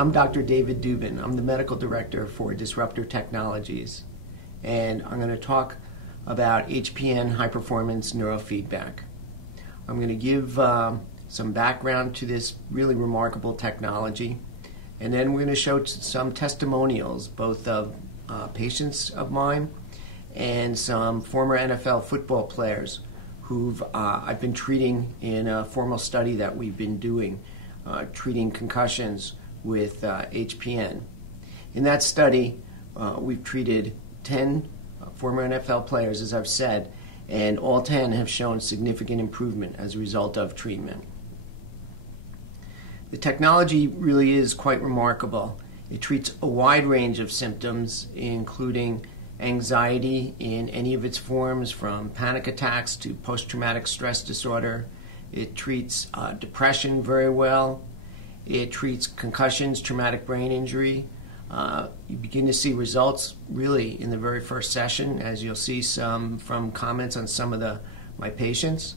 I'm Dr. David Dubin. I'm the Medical Director for Disruptor Technologies, and I'm going to talk about HPN High Performance Neurofeedback. I'm going to give some background to this really remarkable technology, and then we're going to show some testimonials, both of patients of mine and some former NFL football players who've I've been treating in a formal study that we've been doing, treating concussions with HPN. In that study, we've treated 10 former NFL players, as I've said, and all 10 have shown significant improvement as a result of treatment. The technology really is quite remarkable. It treats a wide range of symptoms, including anxiety in any of its forms, from panic attacks to post-traumatic stress disorder. It treats depression very well. It treats concussions, traumatic brain injury. You begin to see results really in the very first session, as you'll see some from comments on some of my patients.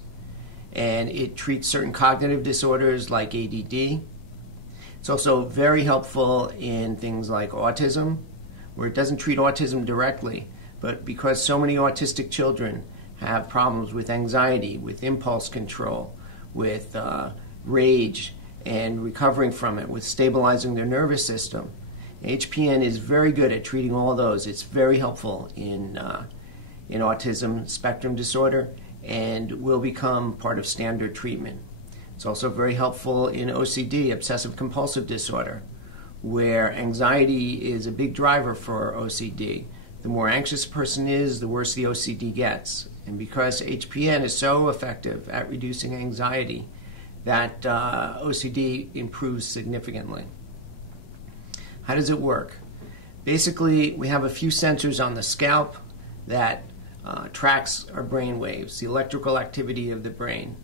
And it treats certain cognitive disorders like ADD. It's also very helpful in things like autism, where it doesn't treat autism directly, but because so many autistic children have problems with anxiety, with impulse control, with rage, and recovering from it, with stabilizing their nervous system. HPN is very good at treating all those. It's very helpful in autism spectrum disorder and will become part of standard treatment. It's also very helpful in OCD, obsessive compulsive disorder, where anxiety is a big driver for OCD. The more anxious a person is, the worse the OCD gets. And because HPN is so effective at reducing anxiety, that OCD improves significantly. How does it work? Basically, we have a few sensors on the scalp that tracks our brain waves, the electrical activity of the brain.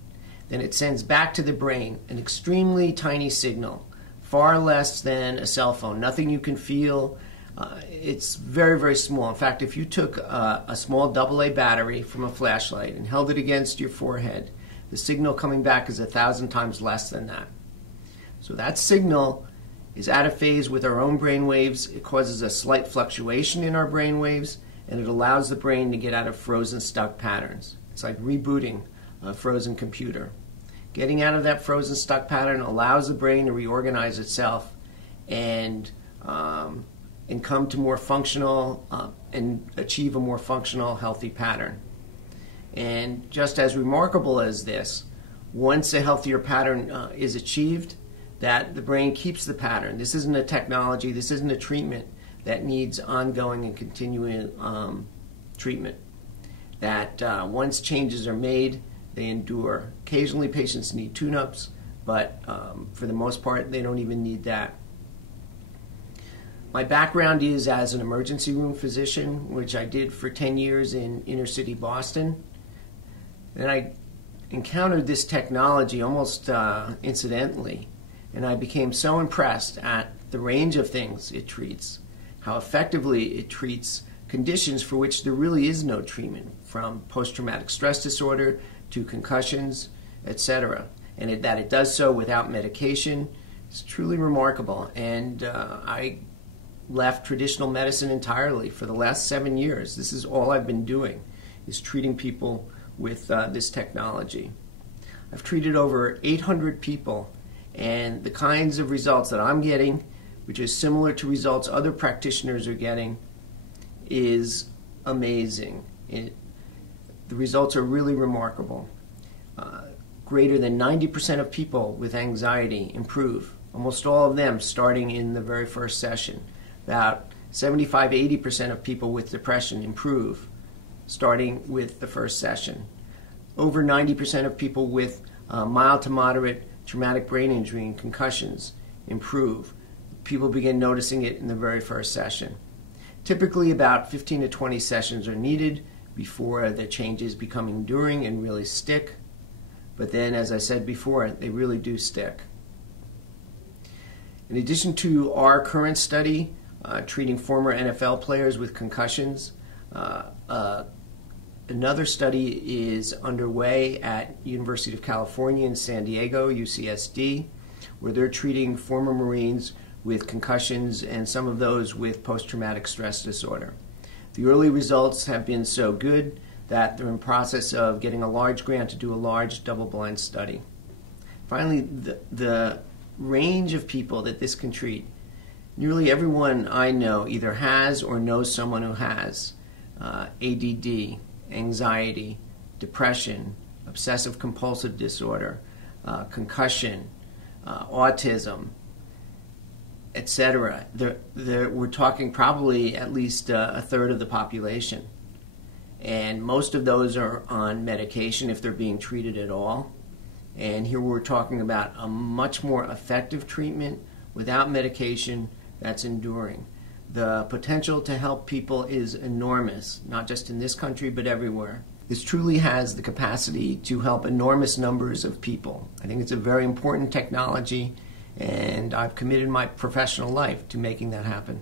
Then it sends back to the brain an extremely tiny signal, far less than a cell phone, nothing you can feel. It's very, very small. In fact, if you took a small AA battery from a flashlight and held it against your forehead, the signal coming back is 1,000 times less than that. So that signal is out of phase with our own brain waves. It causes a slight fluctuation in our brain waves, and it allows the brain to get out of frozen stuck patterns. It's like rebooting a frozen computer. Getting out of that frozen stuck pattern allows the brain to reorganize itself and come to more functional and achieve a more functional, healthy pattern. And just as remarkable as this, once a healthier pattern is achieved, that the brain keeps the pattern. This isn't a technology, this isn't a treatment that needs ongoing and continuing treatment. That once changes are made, they endure. Occasionally patients need tune-ups, but for the most part they don't even need that. My background is as an emergency room physician, which I did for 10 years in inner city Boston. And I encountered this technology almost incidentally, and I became so impressed at the range of things it treats, how effectively it treats conditions for which there really is no treatment, from post-traumatic stress disorder to concussions, etc. And that it does so without medication. It's truly remarkable. And I left traditional medicine entirely for the last 7 years. This is all I've been doing, is treating people with this technology. I've treated over 800 people, and the kinds of results that I'm getting, which is similar to results other practitioners are getting, is amazing. The results are really remarkable. Greater than 90% of people with anxiety improve, almost all of them starting in the very first session. About 75–80% of people with depression improve, starting with the first session. Over 90% of people with mild to moderate traumatic brain injury and concussions improve. People begin noticing it in the very first session. Typically about 15 to 20 sessions are needed before the changes become enduring and really stick. But then, as I said before, they really do stick. In addition to our current study treating former NFL players with concussions, another study is underway at University of California in San Diego, UCSD, where they're treating former Marines with concussions and some of those with post-traumatic stress disorder. The early results have been so good that they're in process of getting a large grant to do a large double-blind study. Finally, the range of people that this can treat. Nearly everyone I know either has or knows someone who has ADD, anxiety, depression, obsessive-compulsive disorder, concussion, autism, etc. We're talking probably at least a third of the population. And most of those are on medication if they're being treated at all. And here we're talking about a much more effective treatment without medication that's enduring. The potential to help people is enormous, not just in this country, but everywhere. This truly has the capacity to help enormous numbers of people. I think it's a very important technology, and I've committed my professional life to making that happen.